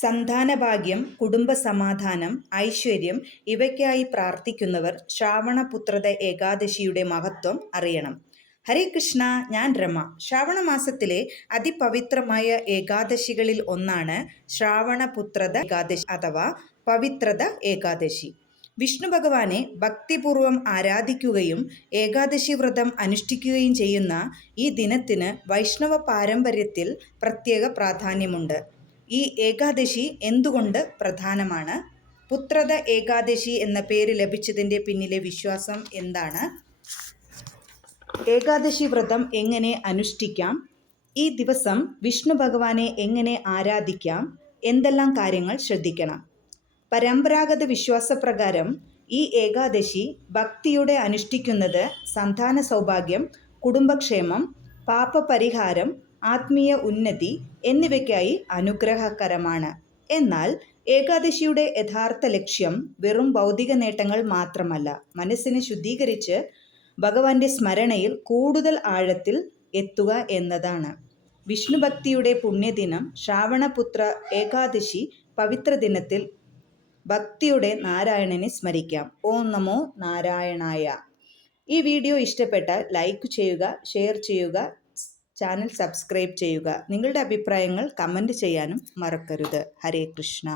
സന്താനഭാഗ്യം, കുടുംബസമാധാനം, ഐശ്വര്യം ഇവയ്ക്കായി പ്രാർത്ഥിക്കുന്നവർ ശ്രാവണപുത്രത ഏകാദശിയുടെ മഹത്വം അറിയണം. ഹരേ കൃഷ്ണ, ഞാൻ രമ. ശ്രാവണമാസത്തിലെ അതിപവിത്രമായ ഏകാദശികളിൽ ഒന്നാണ് ശ്രാവണപുത്രത ഏകാദശി അഥവാ പവിത്രത ഏകാദശി. വിഷ്ണു ഭഗവാനെ ഭക്തിപൂർവം ആരാധിക്കുകയും ഏകാദശി വ്രതം അനുഷ്ഠിക്കുകയും ചെയ്യുന്ന ഈ ദിനത്തിന് വൈഷ്ണവ പാരമ്പര്യത്തിൽ പ്രത്യേക പ്രാധാന്യമുണ്ട്. ഈ ഏകാദശി എന്തുകൊണ്ട് പ്രധാനമാണ്? പുത്രത ഏകാദശി എന്ന പേര് ലഭിച്ചതിൻ്റെ പിന്നിലെ വിശ്വാസം എന്താണ്? ഏകാദശി വ്രതം എങ്ങനെ അനുഷ്ഠിക്കാം? ഈ ദിവസം വിഷ്ണു ഭഗവാനെ എങ്ങനെ ആരാധിക്കാം? എന്തെല്ലാം കാര്യങ്ങൾ ശ്രദ്ധിക്കണം? പരമ്പരാഗത വിശ്വാസപ്രകാരം ഈ ഏകാദശി ഭക്തിയോടെ അനുഷ്ഠിക്കുന്നത് സന്താന സൗഭാഗ്യം, കുടുംബക്ഷേമം, പാപപരിഹാരം, ആത്മീയ ഉന്നതി എന്നിവയ്ക്കായി അനുഗ്രഹകരമാണ്. എന്നാൽ ഏകാദശിയുടെ യഥാർത്ഥ ലക്ഷ്യം വെറും ഭൗതിക നേട്ടങ്ങൾ മാത്രമല്ല, മനസ്സിനെ ശുദ്ധീകരിച്ച് ഭഗവാന്റെ സ്മരണയിൽ കൂടുതൽ ആഴത്തിൽ എത്തുക എന്നതാണ്. വിഷ്ണുഭക്തിയുടെ പുണ്യദിനം ശ്രാവണപുത്ര ഏകാദശി പവിത്ര ദിനത്തിൽ ഭക്തിയുടെ നാരായണനെ സ്മരിക്കാം. ഓം നമോ നാരായണായ. ഈ വീഡിയോ ഇഷ്ടപ്പെട്ടാൽ ലൈക്ക് ചെയ്യുക, ഷെയർ ചെയ്യുക, ചാനൽ സബ്സ്ക്രൈബ് ചെയ്യുക. നിങ്ങളുടെ അഭിപ്രായങ്ങൾ കമൻറ്റ് ചെയ്യാനും മറക്കരുത്. ഹരേ കൃഷ്ണ.